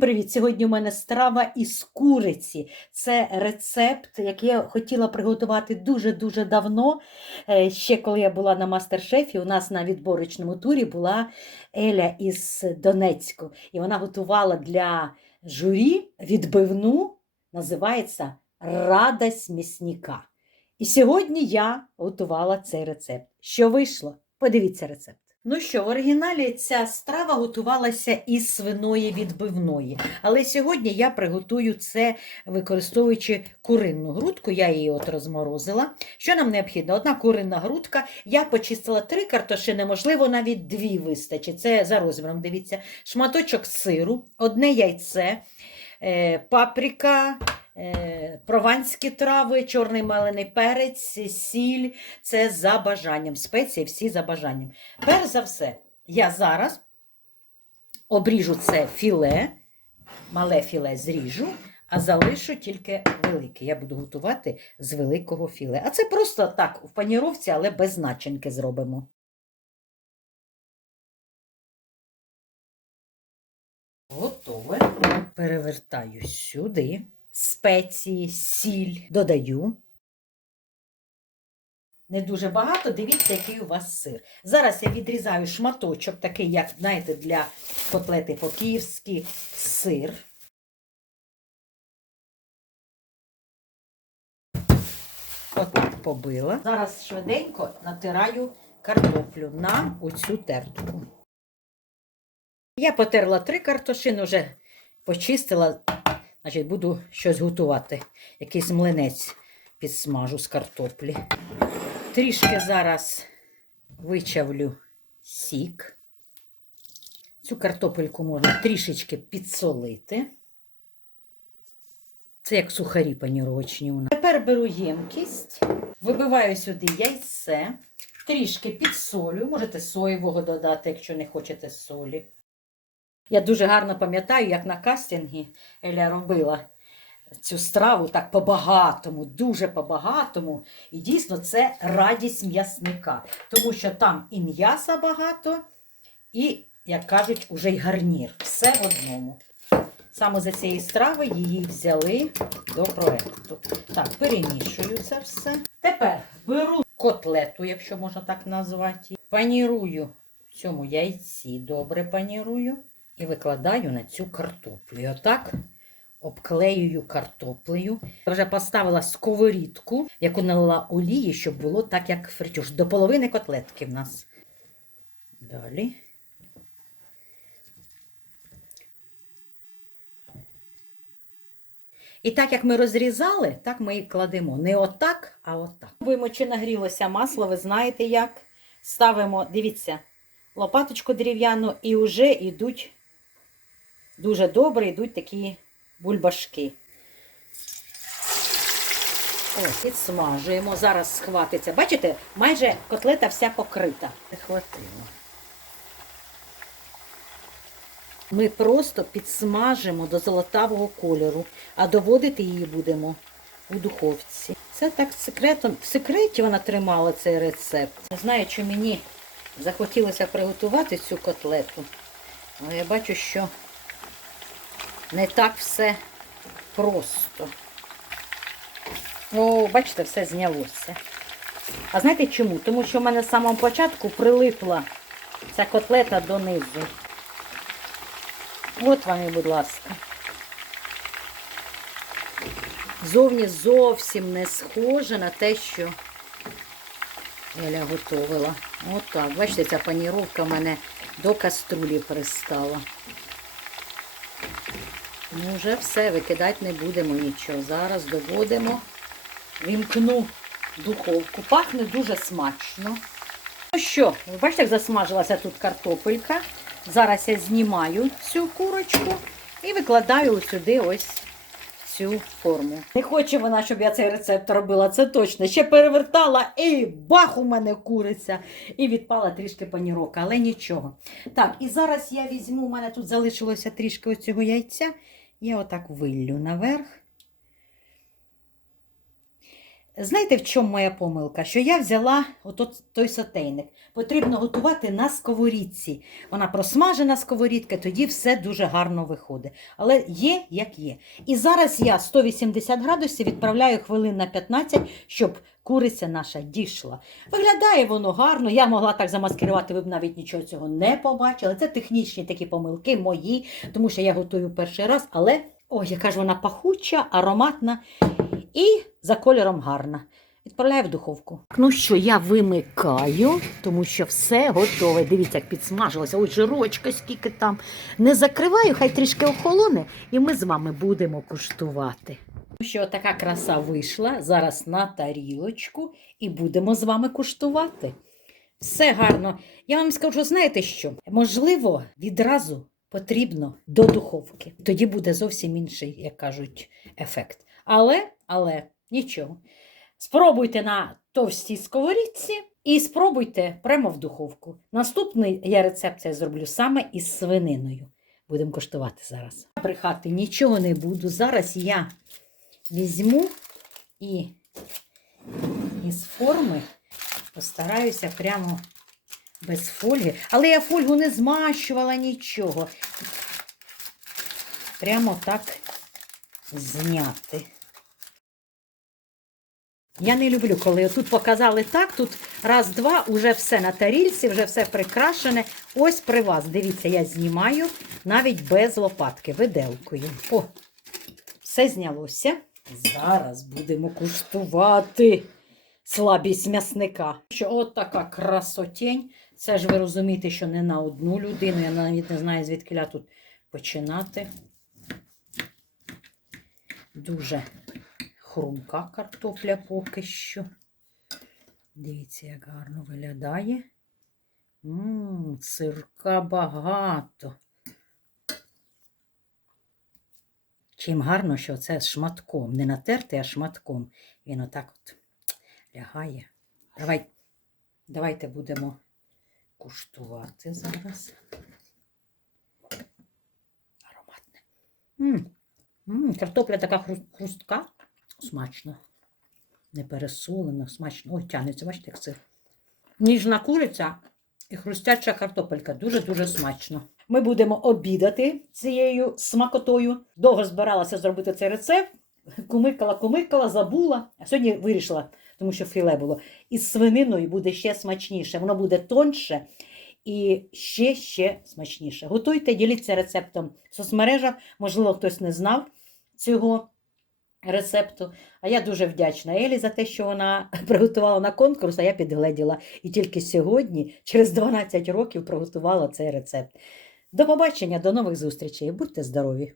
Привіт! Сьогодні у мене страва із куриці. Це рецепт, який я хотіла приготувати дуже-дуже давно. Е, Ще коли я була на мастер-шефі, у нас на відборочному турі була Еля із Донецьку. І вона готувала для журі відбивну, називається Радость м'ясника. І сьогодні я готувала цей рецепт. Що вийшло? Подивіться рецепт. Ну що, в оригіналі ця страва готувалася із свиної відбивної. Але сьогодні я приготую це, використовуючи куринну грудку. Я її от розморозила. Що нам необхідно? Одна куринна грудка. Я почистила три картошини, можливо, навіть дві вистачить. Це за розміром, дивіться. Шматочок сиру, одне яйце, е, паприка. Е, Прованські трави, чорний мелений перець, сіль це за бажанням. Спеції всі за бажанням. Перш за все, я зараз обріжу це філе, мале філе зріжу, а залишу тільки велике. Я буду готувати з великого філе. А це просто так, в паніровці, але без начинки зробимо. Готове. Перевертаю сюди. Спеції, сіль додаю. Не дуже багато, дивіться, який у вас сир. Зараз я відрізаю шматочок, такий, як, знаєте, для котлети по-київськи, сир. Отак побила. Зараз швиденько натираю картоплю на оцю тертку. Я потерла три картошини, вже почистила, значить, буду щось готувати. Якийсь млинець підсмажу з картоплі. Трішки зараз вичавлю сік. Цю картопельку можна трішечки підсолити. Це як сухарі нас. Тепер беру ємкість, вибиваю сюди яйце, трішки підсолю. Можете соєвого додати, якщо не хочете солі. Я дуже гарно пам'ятаю, як на кастингі Еля робила цю страву так по-багатому, дуже по-багатому. І дійсно це радість м'ясника, тому що там і м'яса багато, і, як кажуть, уже й гарнір. Все в одному. Саме за цієї страви її взяли до проекту. Так, перемішую це все. Тепер беру котлету, якщо можна так назвати. Панірую в цьому яйці, добре панірую. І викладаю на цю картоплю. Отак обклеюю картоплею. Я вже поставила сковорідку, яку налила олії, щоб було так, як фритюш. До половини котлетки в нас. Далі. І так як ми розрізали, так ми і кладемо. Не отак, а отак. Вимочи нагрілося масло, ви знаєте як. Ставимо, дивіться, лопаточку дерев'яну і вже йдуть дуже добре, йдуть такі бульбашки. О, підсмажуємо. Зараз схватиться. Бачите, майже котлета вся покрита. Не хватило. Ми просто підсмажимо до золотавого кольору, а доводити її будемо у духовці. Це так секретом, в секреті вона тримала цей рецепт. Не знаю, чи мені захотілося приготувати цю котлету, але я бачу, що не так все просто. О, бачите, все знялося. А знаєте чому? Тому що в мене з самого початку прилипла ця котлета донизу. От вам і, будь ласка. Зовні зовсім не схоже на те, що Еля готувала. От так. Бачите, ця паніровка в мене до каструлі пристала. Ну, вже все, викидати не будемо нічого. Зараз доводимо, вімкну духовку. Пахне дуже смачно. Ну що, ви бачите, як засмажилася тут картопелька. Зараз я знімаю цю курочку і викладаю сюди ось цю форму. Не хоче вона, щоб я цей рецепт робила, це точно. Ще перевертала і бах у мене куриця. І відпала трішки паніровка, але нічого. Так, і зараз я візьму, у мене тут залишилося трішки оцього яйця. Я отак виллю наверх. Знаєте, в чому моя помилка? Що я взяла отот, той сотейник. Потрібно готувати на сковорідці. Вона просмажена сковорідка, тоді все дуже гарно виходить. Але є, як є. І зараз я 180 градусів відправляю хвилин на 15, щоб куриця наша дійшла. Виглядає воно гарно. Я могла так замаскирувати, ви б навіть нічого цього не побачили. Це технічні такі помилки мої, тому що я готую перший раз, але ой, яка ж вона пахуча, ароматна і за кольором гарна. Відправляю в духовку. Ну що, я вимикаю, тому що все готове. Дивіться, як підсмажилося. Ой, жирочка, скільки там. Не закриваю, хай трішки охолоне, і ми з вами будемо куштувати. Ну що, така краса вийшла. Зараз на тарілочку і будемо з вами куштувати. Все гарно. Я вам скажу, знаєте що? Можливо, відразу потрібно до духовки. Тоді буде зовсім інший, як кажуть, ефект. Але, але нічого. Спробуйте на товстій сковорідці і спробуйте прямо в духовку. Наступний я рецепт цей зроблю саме із свининою. Будемо коштувати зараз. Брехати нічого не буду. Зараз я візьму і із форми постараюся прямо без фольги. Але я фольгу не змащувала нічого. Прямо так зняти. Я не люблю, коли тут показали так, тут раз-два, уже все на тарільці, вже все прикрашене. Ось при вас. Дивіться, я знімаю навіть без лопатки, виделкою. О, все знялося. Зараз будемо куштувати слабість м'ясника. Що от така красотень. Це ж ви розумієте, що не на одну людину. Я навіть не знаю, звідки тут починати. Дуже хрумка картопля поки що. Дивіться, як гарно виглядає. Ммм, сирка багато. Чим гарно, що це шматком. Не натертий, а шматком. Він отак от лягає. Давай, давайте будемо куштувати зараз. Ароматне. М, картопля така хрустка. Смачно. Не пересолено, смачно. Ой, тянеться, бачите, як сир. Ніжна куриця і хрустяча картопелька. Дуже-дуже смачно. Ми будемо обідати цією смакотою. Довго збиралася зробити цей рецепт. Кумикала, кумикала, забула. А сьогодні вирішила, тому що філе було. Із свининою буде ще смачніше. Воно буде тоньше і ще ще смачніше. Готуйте, діліться рецептом в соцмережах. Можливо, хтось не знав цього рецепту. А я дуже вдячна Елі за те, що вона приготувала на конкурс, а я підгледіла. І тільки сьогодні, через 12 років, приготувала цей рецепт. До побачення, до нових зустрічей. Будьте здорові!